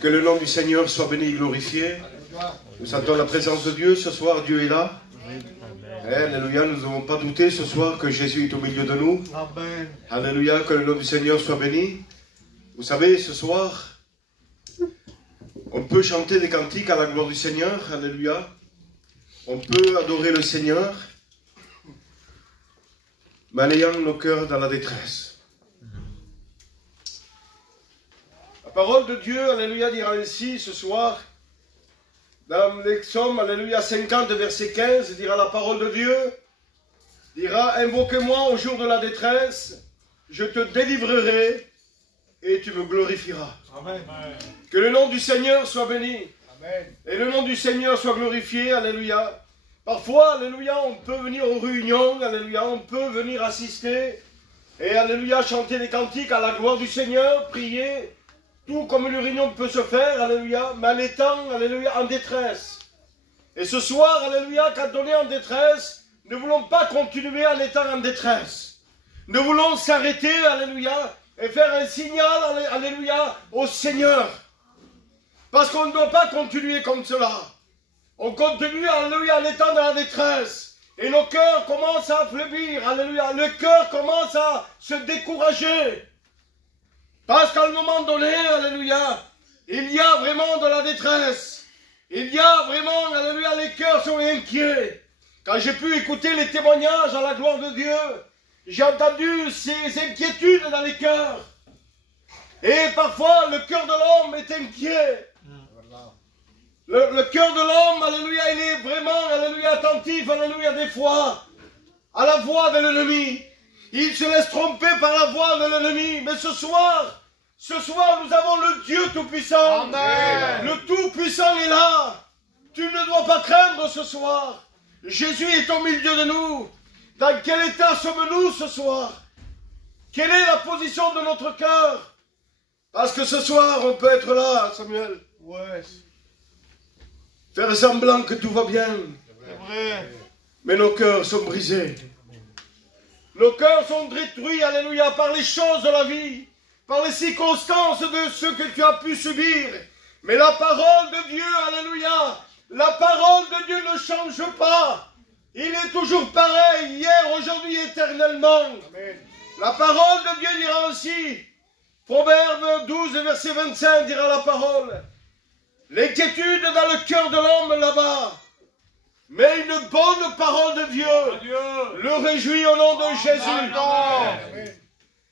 Que le nom du Seigneur soit béni et glorifié. Nous sentons la présence de Dieu ce soir. Dieu est là. Alléluia, nous n'avons pas douté ce soir que Jésus est au milieu de nous. Amen. Alléluia, que le nom du Seigneur soit béni. Vous savez, ce soir, on peut chanter des cantiques à la gloire du Seigneur. Alléluia. On peut adorer le Seigneur, mais en ayant nos cœurs dans la détresse. La parole de Dieu, alléluia, dira ainsi ce soir, dans les psaumes, alléluia, 50, verset 15, dira la parole de Dieu, dira, invoque-moi au jour de la détresse, je te délivrerai et tu me glorifieras. Amen. Que le nom du Seigneur soit béni. Amen. Et le nom du Seigneur soit glorifié, alléluia. Parfois, alléluia, on peut venir aux réunions, alléluia, on peut venir assister, et alléluia, chanter des cantiques à la gloire du Seigneur, prier, tout comme une réunion peut se faire, alléluia, mais en étant, alléluia, en détresse. Et ce soir, alléluia, quand on est en détresse, ne voulons pas continuer en étant en détresse. Nous voulons s'arrêter, alléluia, et faire un signal, alléluia, au Seigneur. Parce qu'on ne doit pas continuer comme cela. On continue, alléluia, en étant dans la détresse. Et nos cœurs commencent à affaiblir, alléluia. Le cœur commence à se décourager. Parce qu'à un moment donné, alléluia, il y a vraiment de la détresse. Il y a vraiment, alléluia, les cœurs sont inquiets. Quand j'ai pu écouter les témoignages à la gloire de Dieu, j'ai entendu ces inquiétudes dans les cœurs. Et parfois, le cœur de l'homme est inquiet. Le cœur de l'homme, alléluia, il est vraiment, alléluia, attentif, alléluia, des fois, à la voix de l'ennemi. Il se laisse tromper par la voix de l'ennemi. Mais ce soir, nous avons le Dieu Tout-Puissant. Amen. Le Tout-Puissant est là. Tu ne dois pas craindre ce soir. Jésus est au milieu de nous. Dans quel état sommes-nous ce soir? Quelle est la position de notre cœur? Parce que ce soir, on peut être là, Samuel. Ouais, Faire semblant que tout va bien. c'est vrai. Mais nos cœurs sont brisés. Nos cœurs sont détruits, alléluia, par les choses de la vie, par les circonstances de ce que tu as pu subir. Mais la parole de Dieu, alléluia, la parole de Dieu ne change pas. Il est toujours pareil, hier, aujourd'hui, éternellement. Amen. La parole de Dieu dira aussi, Proverbe 12, verset 25, dira la parole. L'inquiétude dans le cœur de l'homme là-bas. Mais une bonne parole de Dieu le réjouit au nom de Jésus. Amen.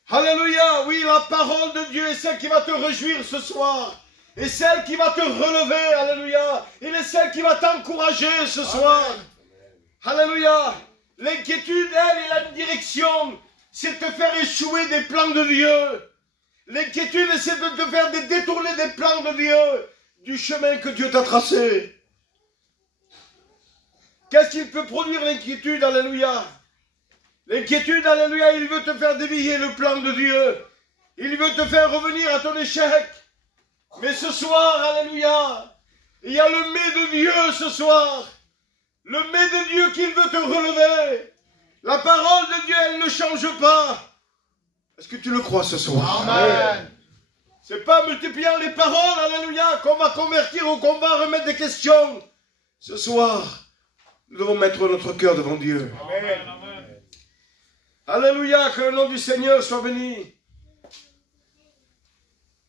Alléluia, oui, la parole de Dieu est celle qui va te réjouir ce soir. Et celle qui va te relever, alléluia. Il est celle qui va t'encourager ce soir. Alléluia. L'inquiétude, elle a une direction. C'est de te faire échouer des plans de Dieu. L'inquiétude, c'est de te faire détourner des plans de Dieu, du chemin que Dieu t'a tracé. Qu'est-ce qu'il peut produire l'inquiétude, alléluia? L'inquiétude, alléluia, il veut te faire dévier le plan de Dieu. Il veut te faire revenir à ton échec. Mais ce soir, alléluia, il y a le mais de Dieu ce soir. Le mais de Dieu qu'il veut te relever. La parole de Dieu, elle ne change pas. Est-ce que tu le crois ce soir? Amen. C'est pas multipliant les paroles, alléluia, qu'on va convertir ou qu'on va remettre des questions. Ce soir, nous devons mettre notre cœur devant Dieu. Amen. Alléluia, que le nom du Seigneur soit béni.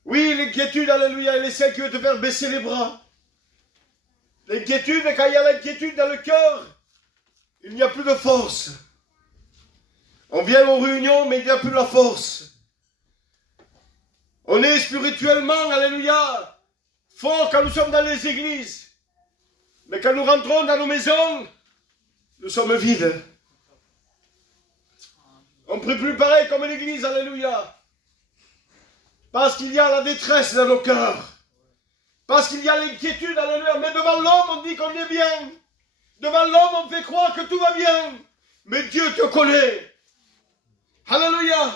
Oui, l'inquiétude, alléluia, elle est celle qui veut te faire baisser les bras. L'inquiétude, quand il y a l'inquiétude dans le cœur, il n'y a plus de force. On vient aux réunions, mais il n'y a plus de la force. On est spirituellement, alléluia, fort quand nous sommes dans les églises. Mais quand nous rentrons dans nos maisons, nous sommes vides. On ne prie plus pareil comme l'église, alléluia. Parce qu'il y a la détresse dans nos cœurs. Parce qu'il y a l'inquiétude, alléluia. Mais devant l'homme, on dit qu'on est bien. Devant l'homme, on fait croire que tout va bien. Mais Dieu te connaît. Alléluia.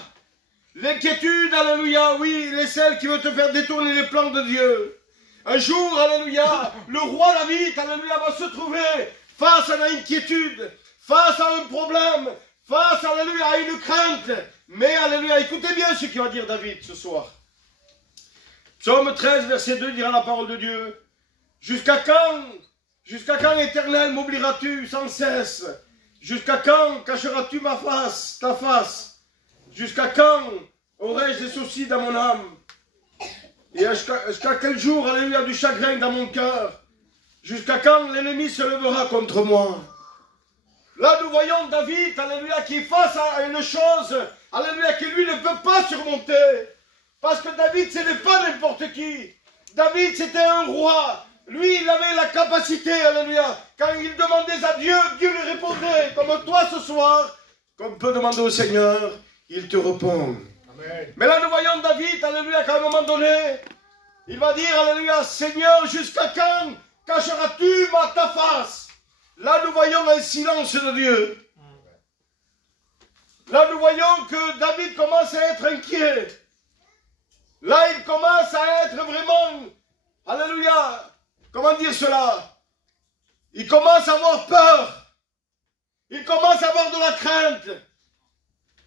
L'inquiétude, alléluia, oui, il est celle qui veut te faire détourner les plans de Dieu. Un jour, alléluia, le roi David, alléluia, va se trouver face à l'inquiétude, face à un problème, face, alléluia, à une crainte. Mais, alléluia, écoutez bien ce qu'il va dire David ce soir. Psaume 13, verset 2 dira la parole de Dieu. Jusqu'à quand, Éternel, m'oublieras-tu sans cesse? Jusqu'à quand cacheras-tu ta face? Jusqu'à quand aurai-je des soucis dans mon âme? Et jusqu'à quel jour, alléluia, du chagrin dans mon cœur? Jusqu'à quand l'ennemi se lèvera contre moi? Là, nous voyons David, alléluia, qui est face à une chose, alléluia, que lui ne peut pas surmonter. Parce que David, ce n'est pas n'importe qui. David, c'était un roi. Lui, il avait la capacité, alléluia. Quand il demandait à Dieu, Dieu lui répondait. Comme toi ce soir, qu'on peut demander au Seigneur, il te répond. Amen. Mais là, nous voyons David, alléluia, qu'à un moment donné, il va dire, alléluia, Seigneur, jusqu'à quand cacheras-tu ta face? Là, nous voyons un silence de Dieu. Là, nous voyons que David commence à être inquiet. Là, il commence à être vraiment, alléluia, comment dire cela? Il commence à avoir peur. Il commence à avoir de la crainte.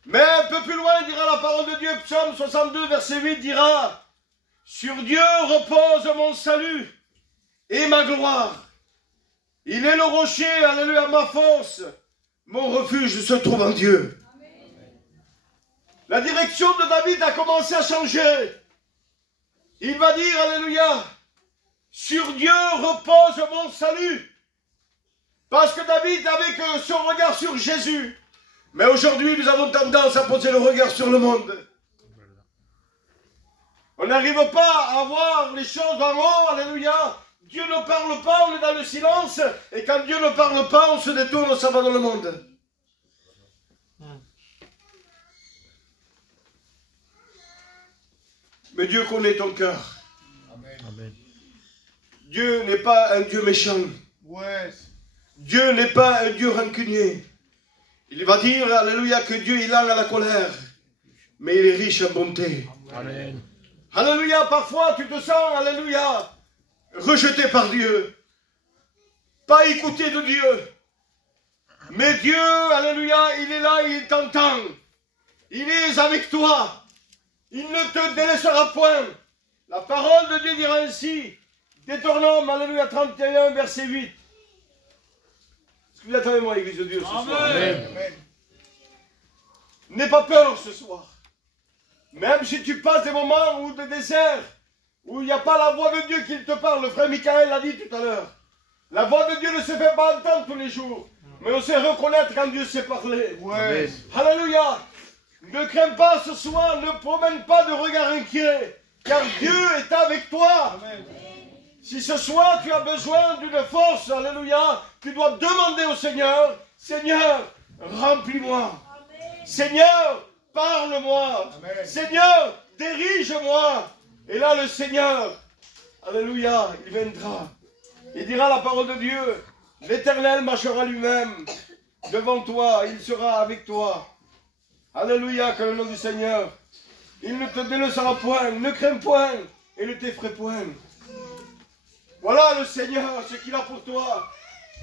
Mais un peu plus loin, dira la parole de Dieu, Psaume 62, verset 8, dira, sur Dieu repose mon salut et ma gloire. Il est le rocher, alléluia, ma force. Mon refuge se trouve en Dieu. La direction de David a commencé à changer. Il va dire, alléluia, sur Dieu repose mon salut. Parce que David avait que son regard sur Jésus. Mais aujourd'hui, nous avons tendance à poser le regard sur le monde. On n'arrive pas à voir les choses en haut, alléluia. Dieu ne parle pas, on est dans le silence. Et quand Dieu ne parle pas, on se détourne, on s'en va dans le monde. Mais Dieu connaît ton cœur. Amen. Dieu n'est pas un Dieu méchant. Ouais. Dieu n'est pas un Dieu rancunier. Il va dire, alléluia, que Dieu il a la colère, mais il est riche en bonté. Amen. Alléluia, parfois tu te sens, alléluia, rejeté par Dieu, pas écouté de Dieu. Mais Dieu, alléluia, il est là, il t'entend. Il est avec toi. Il ne te délaissera point. La parole de Dieu dira ainsi, Deutéronome, alléluia, 31, verset 8. Est-ce que vous êtes avec moi, Église de Dieu, ce soir? Amen. N'aie pas peur ce soir. Même si tu passes des moments où de désert, où il n'y a pas la voix de Dieu qui te parle, le frère Michael l'a dit tout à l'heure. La voix de Dieu ne se fait pas entendre tous les jours, mais on sait reconnaître quand Dieu sait parler. Ouais. Alléluia. Ne crains pas ce soir, ne promène pas de regard inquiet, car Dieu est avec toi. Amen. Si ce soir tu as besoin d'une force, alléluia, tu dois demander au Seigneur, Seigneur, remplis-moi. Seigneur, parle-moi. Seigneur, dirige-moi. Et là, le Seigneur, alléluia, il viendra. Il dira la parole de Dieu, l'Éternel marchera lui-même devant toi, il sera avec toi. Alléluia, que le nom du Seigneur. Il ne te délaissera point, ne crains point et ne t'effraie point. Voilà le Seigneur, ce qu'il a pour toi.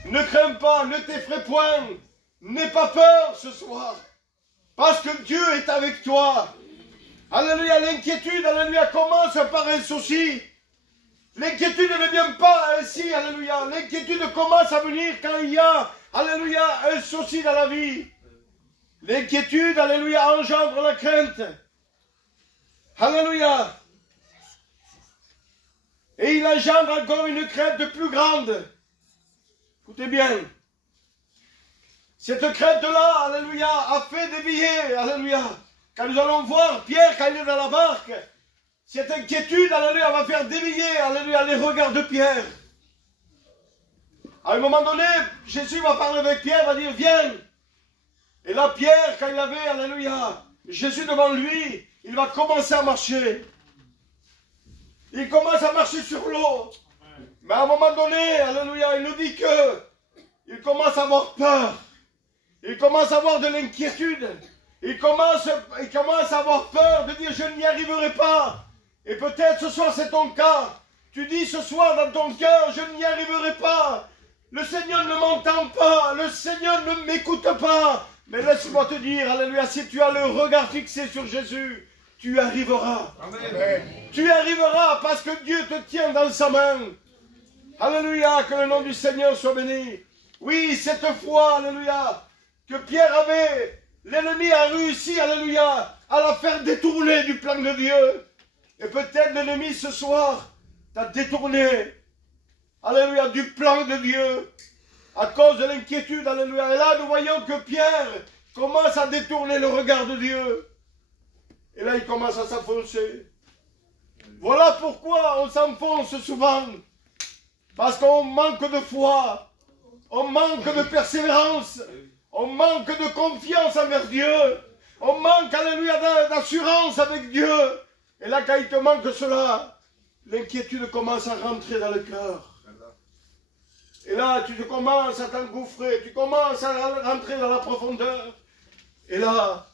Ne crains pas, ne t'effraie point. N'aie pas peur ce soir. Parce que Dieu est avec toi. Alléluia, l'inquiétude, alléluia, commence par un souci. L'inquiétude ne vient pas ainsi, alléluia. L'inquiétude commence à venir quand il y a, alléluia, un souci dans la vie. L'inquiétude, alléluia, engendre la crainte. Alléluia. Et il engendre encore une crainte plus grande. Écoutez bien. Cette crainte-là, alléluia, a fait dévier, alléluia. Quand nous allons voir Pierre, quand il est dans la barque, cette inquiétude, alléluia, va faire dévier, alléluia, les regards de Pierre. À un moment donné, Jésus va parler avec Pierre, va dire, viens. Et là, Pierre, quand il avait, alléluia, Jésus devant lui, il va commencer à marcher. Il commence à marcher sur l'eau. Mais à un moment donné, alléluia, il nous dit que il commence à avoir peur. Il commence à avoir de l'inquiétude. Il commence à avoir peur de dire je n'y arriverai pas. Et peut-être ce soir c'est ton cas. Tu dis ce soir dans ton cœur je n'y arriverai pas. Le Seigneur ne m'entend pas. Le Seigneur ne m'écoute pas. Mais laisse-moi te dire, alléluia, si tu as le regard fixé sur Jésus, tu arriveras. Amen. Tu arriveras parce que Dieu te tient dans sa main. Alléluia, que le nom du Seigneur soit béni. Oui, cette fois, alléluia, que Pierre avait, l'ennemi a réussi, alléluia, à la faire détourner du plan de Dieu. Et peut-être l'ennemi ce soir t'a détourné, alléluia, du plan de Dieu, à cause de l'inquiétude, alléluia. Et là, nous voyons que Pierre commence à détourner le regard de Dieu. Et là, il commence à s'enfoncer. Voilà pourquoi on s'enfonce souvent. Parce qu'on manque de foi, on manque de persévérance, on manque de confiance envers Dieu, on manque, alléluia, d'assurance avec Dieu. Et là, quand il te manque cela, l'inquiétude commence à rentrer dans le cœur. Et là, tu commences à t'engouffrer, tu commences à rentrer dans la profondeur. Et là,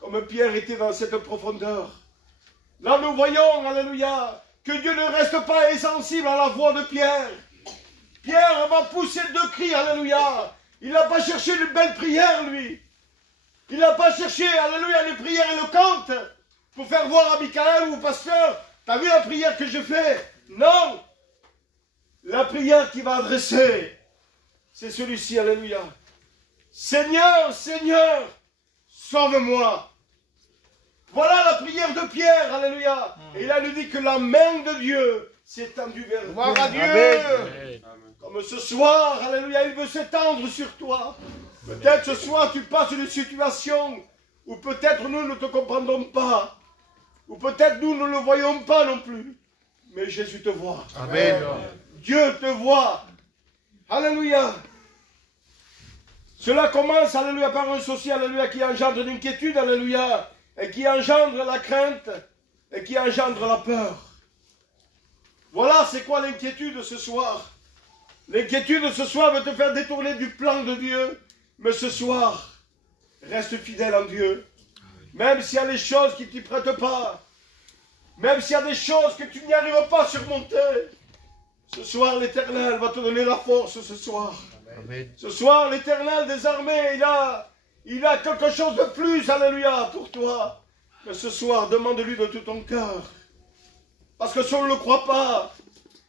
comme Pierre était dans cette profondeur, là nous voyons, alléluia, que Dieu ne reste pas insensible à la voix de Pierre. Pierre va pousser deux cris, alléluia. Il n'a pas cherché une belle prière, lui. Il n'a pas cherché, alléluia, une prière éloquente pour faire voir à Michael ou au pasteur, t'as vu la prière que je fais? Non. La prière qu'il va adresser, c'est celui-ci, alléluia. Seigneur, Seigneur, sauve-moi. Voilà la prière de Pierre, alléluia. Et là, il lui dit que la main de Dieu s'est tendue vers Gloire à Dieu. Amen. Comme ce soir, alléluia, il veut s'étendre sur toi. Peut-être ce soir, tu passes une situation où peut-être nous ne te comprendrons pas. Ou peut-être nous ne le voyons pas non plus. Mais Jésus te voit. Amen. Dieu te voit. Alléluia. Cela commence, alléluia, par un souci, alléluia, qui engendre l'inquiétude, alléluia, et qui engendre la crainte, et qui engendre la peur. Voilà, c'est quoi l'inquiétude ce soir? L'inquiétude ce soir veut te faire détourner du plan de Dieu, mais ce soir, reste fidèle en Dieu. Même s'il y a des choses qui ne t'y prêtent pas, même s'il y a des choses que tu n'y arrives pas à surmonter, ce soir l'Éternel va te donner la force ce soir. Amen. Ce soir l'Éternel des armées, il a quelque chose de plus, alléluia, pour toi. Mais ce soir, demande-lui de tout ton cœur. Parce que si on ne le croit pas,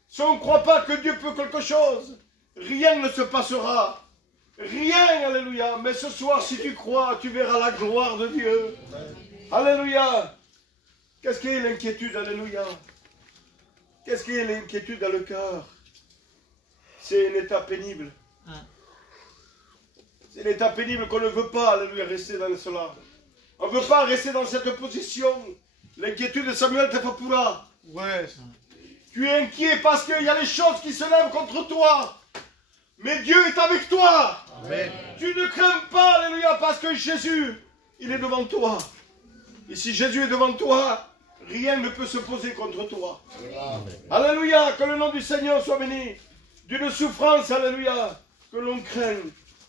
si on ne croit pas que Dieu peut quelque chose, rien ne se passera. Rien, alléluia. Mais ce soir, si tu crois, tu verras la gloire de Dieu. Alléluia. Qu'est-ce qu'est l'inquiétude, alléluia? Qu'est-ce qu'est l'inquiétude dans le cœur? C'est un état pénible. C'est un état pénible qu'on ne veut pas, alléluia, rester dans cela. On ne veut pas rester dans cette position. L'inquiétude de Samuel te fait pourra. Ouais. Tu es inquiet parce qu'il y a des choses qui se lèvent contre toi. Mais Dieu est avec toi. Amen. Tu ne crains pas, alléluia, parce que Jésus, il est devant toi. Et si Jésus est devant toi, rien ne peut se poser contre toi. Alléluia, que le nom du Seigneur soit béni. D'une souffrance, alléluia, que l'on craint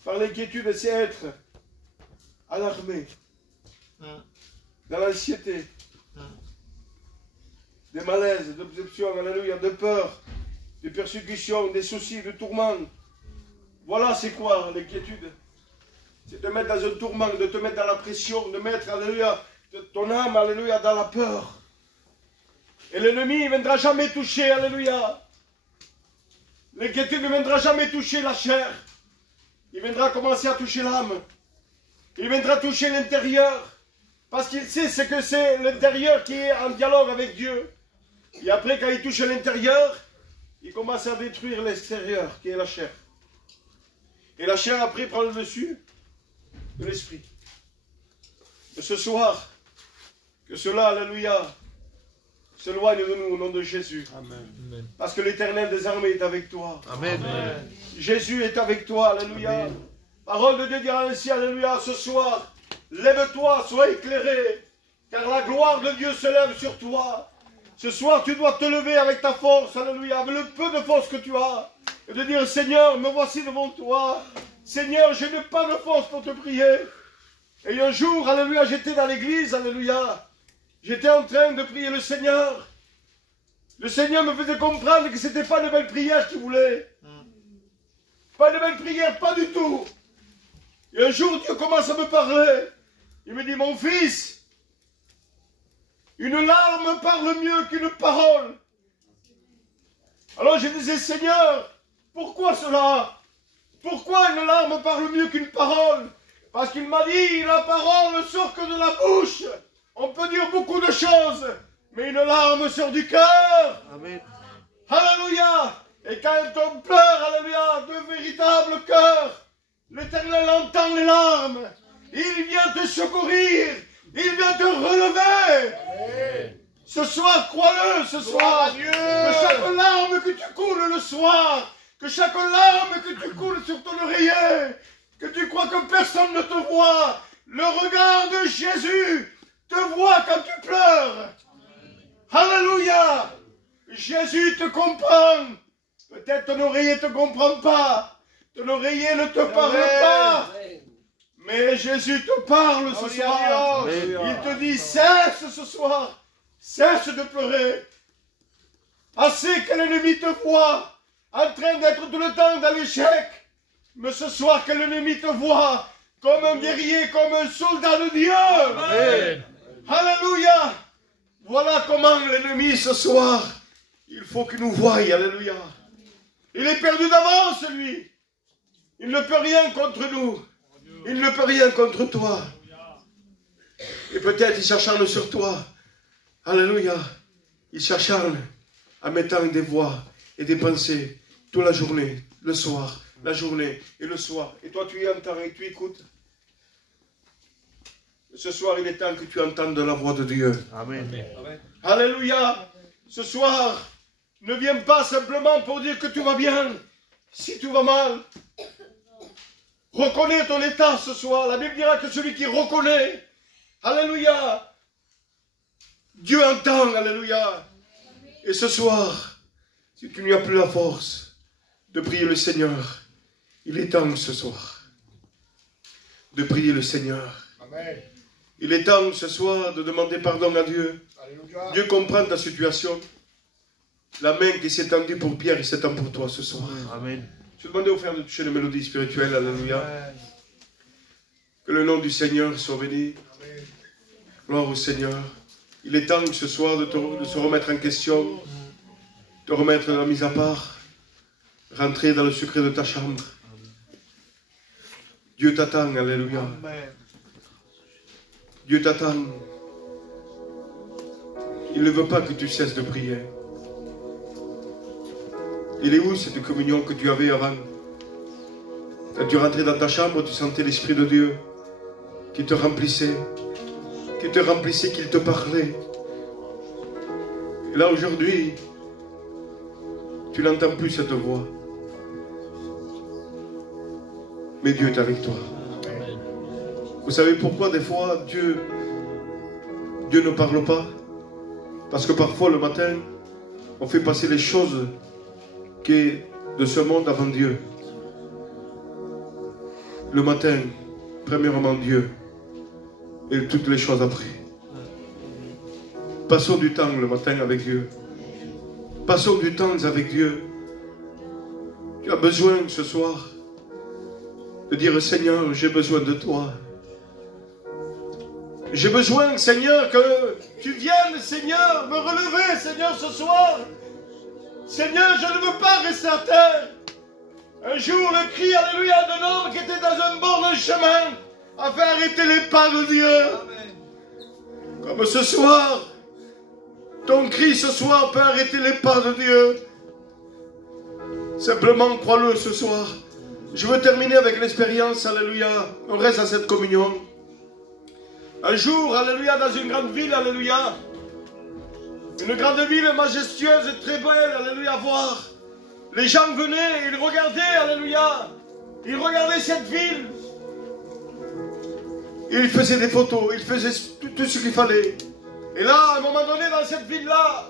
par l'inquiétude, c'est être alarmé, dans l'anxiété, des malaises, d'obsessions, alléluia, de peur, de persécutions, des soucis, de tourments. Voilà c'est quoi l'inquiétude. C'est de te mettre dans un tourment, de te mettre dans la pression, de mettre, alléluia, ton âme, alléluia, dans la peur. Et l'ennemi ne viendra jamais toucher, alléluia. L'inquiétude ne viendra jamais toucher la chair. Il viendra commencer à toucher l'âme. Il viendra toucher l'intérieur. Parce qu'il sait ce que c'est l'intérieur qui est en dialogue avec Dieu. Et après, quand il touche l'intérieur, il commence à détruire l'extérieur, qui est la chair. Et la chair, après, prend le dessus de l'esprit. Et ce soir, que cela, alléluia, s'éloigne de nous au nom de Jésus. Amen. Parce que l'Éternel des armées est avec toi. Amen. Jésus est avec toi, alléluia. Amen. Parole de Dieu dira ainsi, alléluia, ce soir, lève-toi, sois éclairé, car la gloire de Dieu se lève sur toi. Ce soir, tu dois te lever avec ta force, alléluia, avec le peu de force que tu as, et de dire, Seigneur, me voici devant toi. Seigneur, je n'ai pas de force pour te prier. Et un jour, alléluia, j'étais dans l'église, alléluia. J'étais en train de prier le Seigneur. Le Seigneur me faisait comprendre que ce n'était pas de belles prières qu'il voulait. Pas de belles prières, pas du tout. Et un jour, Dieu commence à me parler. Il me dit, mon fils, Une larme parle mieux qu'une parole. Alors je disais, Seigneur, pourquoi cela? Pourquoi une larme parle mieux qu'une parole? Parce qu'il m'a dit, la parole ne sort que de la bouche. On peut dire beaucoup de choses, mais une larme sort du cœur. Amen. Alléluia. Et quand on pleure, alléluia, de véritables cœurs, l'Éternel entend les larmes. Il vient te secourir. Il vient te relever. Amen. Ce soir, crois-le, ce soir, que chaque larme que tu coules le soir, que chaque larme que tu coules sur ton oreiller, que tu crois que personne ne te voit, le regard de Jésus te voit quand tu pleures. Alléluia. Jésus te comprend. Peut-être ton oreiller ne te comprend pas. Ton oreiller ne te parle pas. Mais Jésus te parle ce soir. Il te dit, cesse ce soir. Cesse de pleurer. Assez que l'ennemi te voit en train d'être tout le temps dans l'échec. Mais ce soir que l'ennemi te voit comme un guerrier, comme un soldat de Dieu. Amen. Alléluia. Voilà comment l'ennemi ce soir, il faut qu'il nous voie. Alléluia. Il est perdu d'avance, lui. Il ne peut rien contre nous. Il ne peut rien contre toi. Et peut-être il s'acharne sur toi. Alléluia. Il s'acharne en mettant des voix et des pensées toute la journée, le soir, la journée et le soir. Et toi, tu y entends et tu écoutes. Ce soir, il est temps que tu entendes la voix de Dieu. Amen. Alléluia. Ce soir, ne viens pas simplement pour dire que tout va bien. Si tout va mal, reconnais ton état ce soir. La Bible dira que celui qui reconnaît, alléluia, Dieu entend, alléluia. Et ce soir, si tu n'y as plus la force de prier le Seigneur, il est temps ce soir de prier le Seigneur. Amen. Il est temps ce soir de demander pardon à Dieu. Alléluia. Dieu comprend ta situation. La main qui s'est tendue pour Pierre, il s'étend pour toi ce soir. Amen. Je demandais aux frères de toucher les mélodies spirituelles. Alléluia. Que le nom du Seigneur soit béni. Amen. Gloire au Seigneur. Il est temps ce soir de se remettre en question, de remettre la mise à part, rentrer dans le secret de ta chambre. Dieu t'attend, alléluia. Amen. Dieu t'attend. Il ne veut pas que tu cesses de prier. Il est où cette communion que tu avais avant? Quand tu rentrais dans ta chambre, tu sentais l'Esprit de Dieu qui te remplissait, qu'il te parlait. Et là aujourd'hui, tu n'entends plus cette voix. Mais Dieu est avec toi. Vous savez pourquoi des fois Dieu ne parle pas? Parce que parfois le matin, on fait passer les choses qui sont de ce monde avant Dieu. Le matin, premièrement Dieu, et toutes les choses après. Passons du temps le matin avec Dieu. Passons du temps avec Dieu. Tu as besoin ce soir de dire, Seigneur, j'ai besoin de toi. J'ai besoin, Seigneur, que tu viennes, Seigneur, me relever, Seigneur, ce soir. Seigneur, je ne veux pas rester à terre. Un jour, le cri, alléluia, d'un homme qui était dans un bord d'un chemin a fait arrêter les pas de Dieu. Comme ce soir, ton cri ce soir peut arrêter les pas de Dieu. Simplement, crois-le ce soir. Je veux terminer avec l'expérience, alléluia. On reste à cette communion. Un jour, alléluia, dans une grande ville, alléluia. Une grande ville majestueuse et très belle, alléluia, à voir. Les gens venaient, ils regardaient, alléluia. Ils regardaient cette ville. Ils faisaient des photos, ils faisaient tout ce qu'il fallait. Et là, à un moment donné, dans cette ville-là,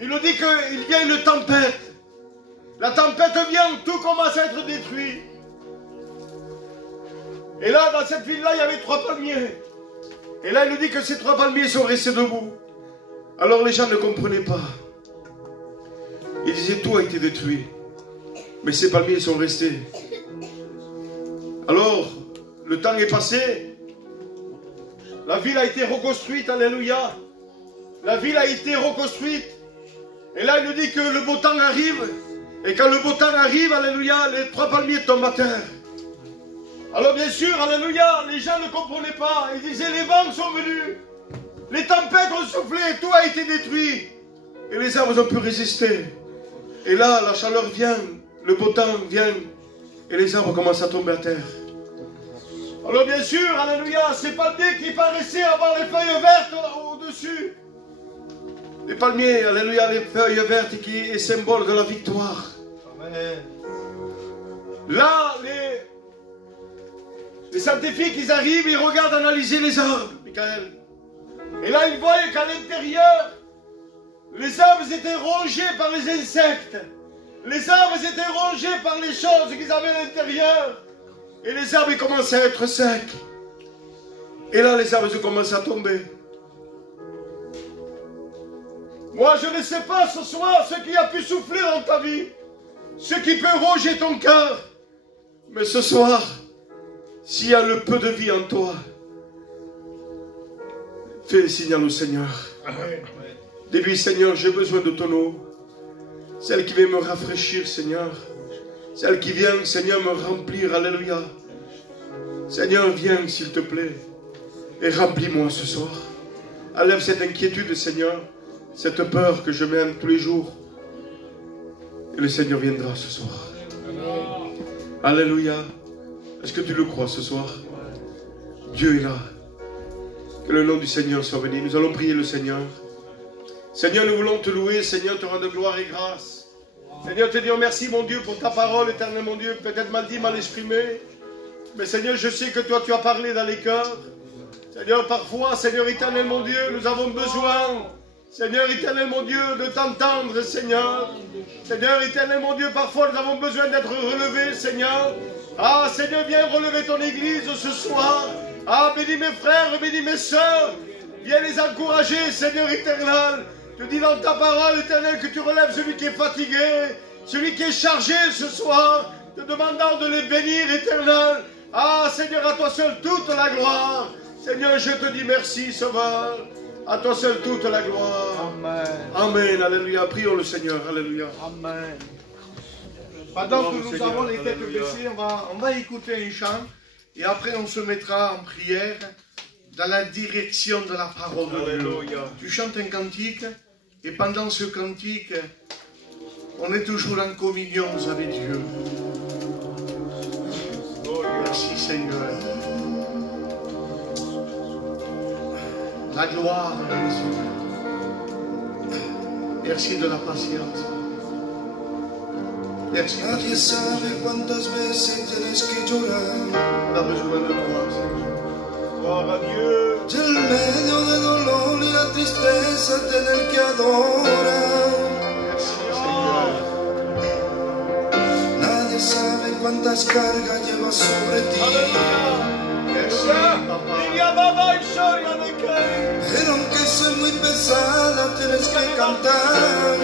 il nous dit qu'il y a une tempête. La tempête vient, tout commence à être détruit. Et là, dans cette ville-là, il y avait 3 palmiers. Et là, il nous dit que ces 3 palmiers sont restés debout. Alors les gens ne comprenaient pas. Ils disaient tout a été détruit. Mais ces palmiers sont restés. Alors, le temps est passé. La ville a été reconstruite, alléluia. la ville a été reconstruite. Et là, il nous dit que le beau temps arrive. Et quand le beau temps arrive, alléluia, les 3 palmiers tombent à terre. Alors bien sûr, alléluia, les gens ne comprenaient pas. Ils disaient, les vents sont venus. Les tempêtes ont soufflé, tout a été détruit. Et les arbres ont pu résister. Et là, la chaleur vient, le beau temps vient. Et les arbres commencent à tomber à terre. Alors bien sûr, alléluia, ces palmiers qui paraissaient avoir les feuilles vertes au-dessus. Les palmiers, alléluia, les feuilles vertes qui est symbole de la victoire. Amen. Là, les scientifiques, ils arrivent, ils regardent analyser les arbres, Michael. Et là, ils voient qu'à l'intérieur, les arbres étaient rongés par les insectes. Les arbres étaient rongés par les choses qu'ils avaient à l'intérieur. Et les arbres, ils commencent à être secs. Et là, les arbres, ils commencent à tomber. Moi, je ne sais pas ce soir ce qui a pu souffler dans ta vie. Ce qui peut ronger ton cœur. Mais ce soir, s'il y a le peu de vie en toi, fais le signal au Seigneur. Dis-lui, Seigneur, j'ai besoin de ton eau. Celle qui vient me rafraîchir, Seigneur. Celle qui vient, Seigneur, me remplir. Alléluia. Seigneur, viens, s'il te plaît. Et remplis-moi ce soir. Enlève cette inquiétude, Seigneur. Cette peur que je mène tous les jours. Et le Seigneur viendra ce soir. Alléluia. Est-ce que tu le crois ce soir? Dieu est là. Que le nom du Seigneur soit béni. Nous allons prier le Seigneur. Seigneur, nous voulons te louer. Seigneur, te rendre gloire et grâce. Seigneur, te dire merci, mon Dieu, pour ta parole, éternel, mon Dieu. Peut-être mal dit, mal exprimé. Mais Seigneur, je sais que toi, tu as parlé dans les cœurs. Seigneur, parfois, Seigneur éternel, mon Dieu, nous avons besoin, Seigneur éternel, mon Dieu, de t'entendre, Seigneur. Seigneur éternel, mon Dieu, parfois, nous avons besoin d'être relevés, Seigneur. Ah, Seigneur, viens relever ton église ce soir. Ah, bénis mes frères, bénis mes sœurs. Viens les encourager, Seigneur éternel. Tu dis dans ta parole, éternel, que tu relèves celui qui est fatigué, celui qui est chargé ce soir, te demandant de les bénir, éternel. Ah, Seigneur, à toi seul toute la gloire. Seigneur, je te dis merci, Sauveur. À toi seul toute la gloire. Amen. Amen. Alléluia. Prions le Seigneur. Alléluia. Amen. Pendant que nous Seigneur, avons les têtes alléluia. baissées, on va écouter un chant. Et après, on se mettra en prière dans la direction de la parole de Dieu. Alléluia. Tu chantes un cantique. Et pendant ce cantique, on est toujours en communion avec Dieu. Merci Seigneur. La gloire, merci de la patience. Merci parce Nadie sabe cuántas veces tienes que llorar qu'on a besoin de toi, Seigneur. Gloire à Dieu. y en medio de dolor y la tristeza tener que adorar. Merci Seigneur. Nadie sabe cuántas cargas llevas sobre ti, Merci Papa. Il y a Baba et Shoria de Caïn. pero aunque sea muy pesada tienes que cantar.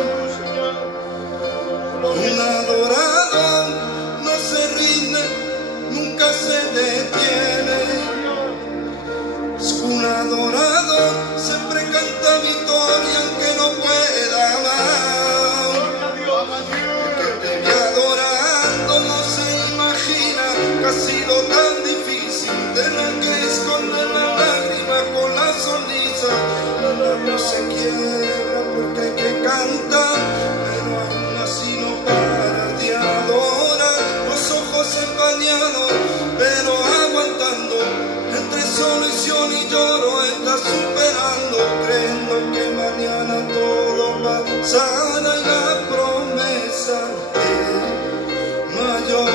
Un adorador no se rinde, nunca se detiene. Un adorador siempre canta victoria aunque no pueda más. Que te ve adorando no se imagina que ha sido tan difícil tener que esconder la lágrima con la sonrisa. El labio se quiebra porque hay que cantar, pero aún así no para de adorar. Los ojos empañados, pero aguantando. Entre solución y lloro está superando, creyendo que mañana todo pasará y la promesa es mayor.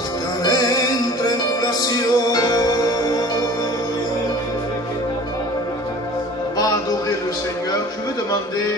Estaré en tribulación. On va adorer le Seigneur. Je veux demander